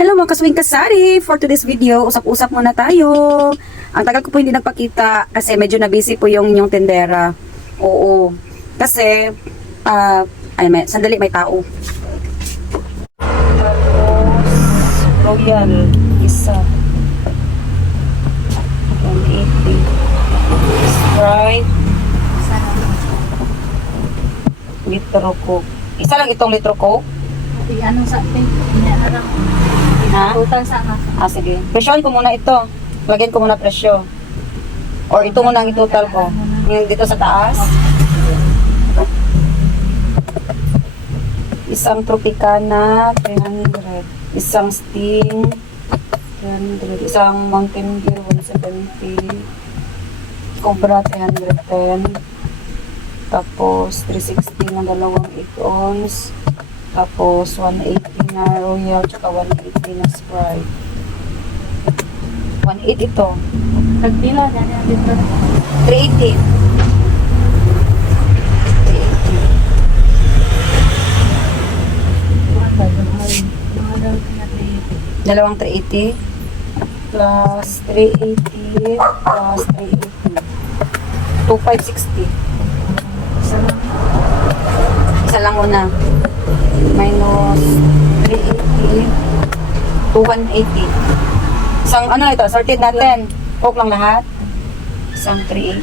Hello mga kaswing kasari! For today's video, usap-usap muna tayo. Ang tagal ko po hindi nagpakita kasi medyo na busy po yung inyong tendera. Oo. Kasi, ah, ay, may, sandali may tao. Tapos, Royal, isa. 180. Sprite. Litro Coke. Isa lang itong litro Coke. Anong sa atin? Inaarang. Ha? Utang sa akin. Ah, sige. Presyohan ko muna ito. Lagyan ko muna presyo. Or ito muna ang itotal ko. Yung dito sa taas. Isang Tropicana, 300. Isang Sting, 300. Isang Mountain Dew, 170. Cobra, 310. Tapos, 360 na dalawang 8 ounce. Tapos, 180 na Royal, tsaka 180 na Sprite. 180 ito. Nagpila na dito. 380. 380. Mga daw pinatay. Dalawang 380. Plus 380. Plus 380. 2560. Isa lang. Isa lang muna. Minus 380. 2180. Isang ano ito, sorted natin. Coke lang lahat. Isang 380.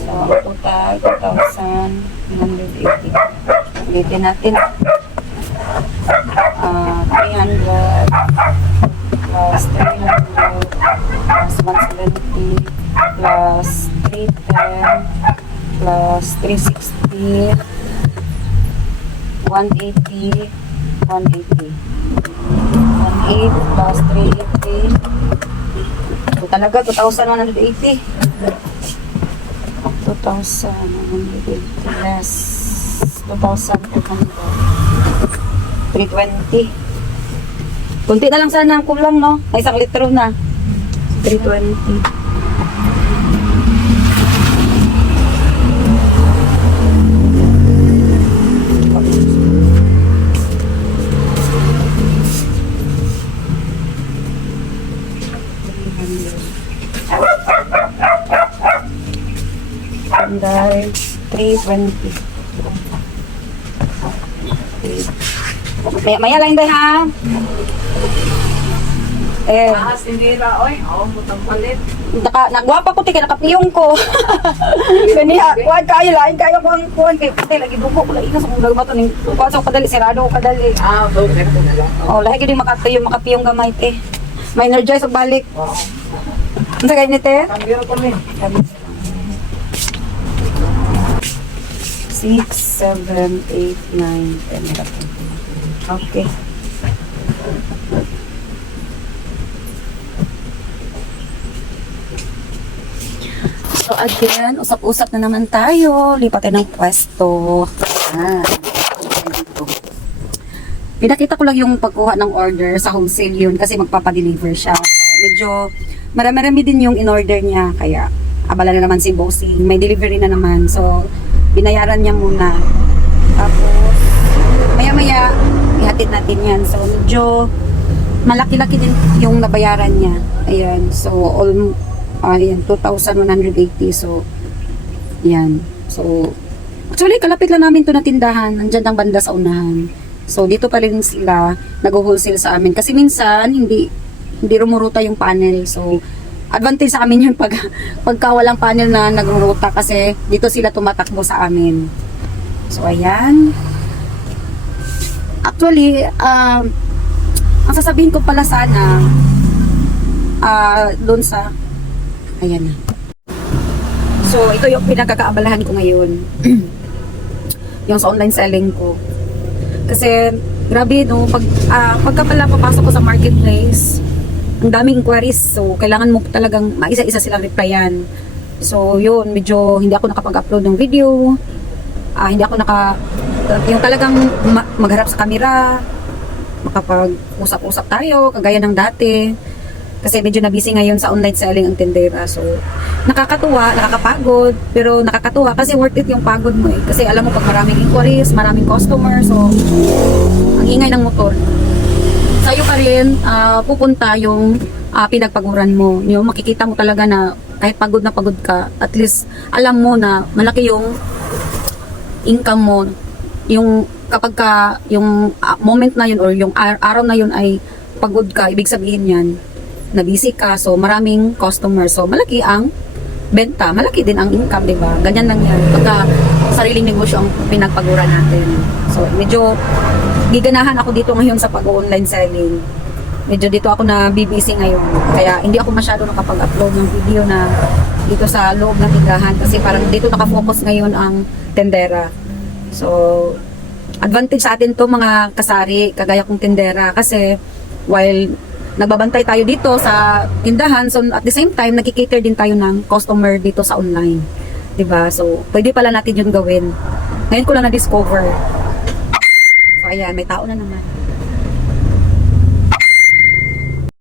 So, total 2,180. Ulitin natin. Ah, 300 plus 300 plus 170 plus 310 plus 360 180 180 180 plus 380 ito talaga 2,180 2,180 less 2,200 320 kunti na lang sana ang kulang no ay isang litro na 320 Under 320. Maya, maya lang dahil ha. Eh. Ah, sinira, oy. Oo, butang palit. Naka, nagwapa ko, tika, nakapiyong ko. Ganiha, kuhan kayo, lain kayo ko ang kuhan kayo. Patay, lagi dugo ko, lain na sa mga gagawin ito. Kuhan sa kadali, sirado ko kadali. Ah, so, ito na lang. Oo, lahi ko din makapiyong, makapiyong gamay, te. May energize, balik. Wow. Ang sagay ni te? Kambiro kami. Kambiro. 6, 7, 8, 9, 10, 11. Okay. So again, usap-usap na naman tayo. Lipatin ng pwesto. Ayan. Pinakita ko lang yung pagkuha ng order sa home sale yun kasi magpapadeliver siya. So, medyo marami-rami din yung in-order niya. Kaya abala na naman si Bossing. May delivery na naman. So, binayaran niya muna. Tapos maya-maya ihatid natin yan. So medyo malaki-laki din yung nabayaran niya. Ayan. So all ayan 2,180. So yan. So actually kalapit lang namin to na tindahan. Nandiyan ang banda sa unahan. So dito pa rin sila nag-wholesale sa amin kasi minsan hindi hindi rumuruta yung panel. So advantage sa amin yun pag pagka walang panel na nagruruta kasi dito sila tumatakbo sa amin. So ayan. Actually, um, ang sasabihin ko pala sana ah doon sa ayan na. So ito yung pinagkakaabalahan ko ngayon. yung sa online selling ko. Kasi grabe no, pag ah, pagka pala papasok ko sa marketplace, ang daming inquiries. So kailangan mo talagang maisa-isa silang replyan. So yun, medyo hindi ako nakapag-upload ng video. Ah, hindi ako naka yung talagang ma- magharap sa camera, makapag-usap-usap tayo kagaya ng dati. Kasi medyo na busy ngayon sa online selling ang tendera. So, nakakatuwa, nakakapagod, pero nakakatuwa kasi worth it yung pagod mo eh. Kasi alam mo pag maraming inquiries, maraming customers, so ang ingay ng motor. Sa'yo pa rin ah, pupunta yung ah, pinagpaguran mo. Yung makikita mo talaga na kahit pagod na pagod ka, at least alam mo na malaki yung income mo. Yung kapag ka, yung ah, moment na yun or yung ar- araw na yun ay pagod ka, ibig sabihin yan, na busy ka, so maraming customer, so malaki ang benta, malaki din ang income, di ba? Ganyan lang yan. Pagka sariling negosyo ang pinagpaguran natin. So, medyo giganahan ako dito ngayon sa pag-online selling. Medyo dito ako na BBC ngayon. Kaya hindi ako masyado nakapag-upload ng video na dito sa loob ng tindahan kasi parang dito nakafocus ngayon ang tendera. So, advantage sa atin to mga kasari, kagaya kong tendera kasi while nagbabantay tayo dito sa tindahan, so at the same time, nakikater din tayo ng customer dito sa online. ba So, pwede pala natin yun gawin. Ngayon ko lang na-discover. Ayan, may tao na naman.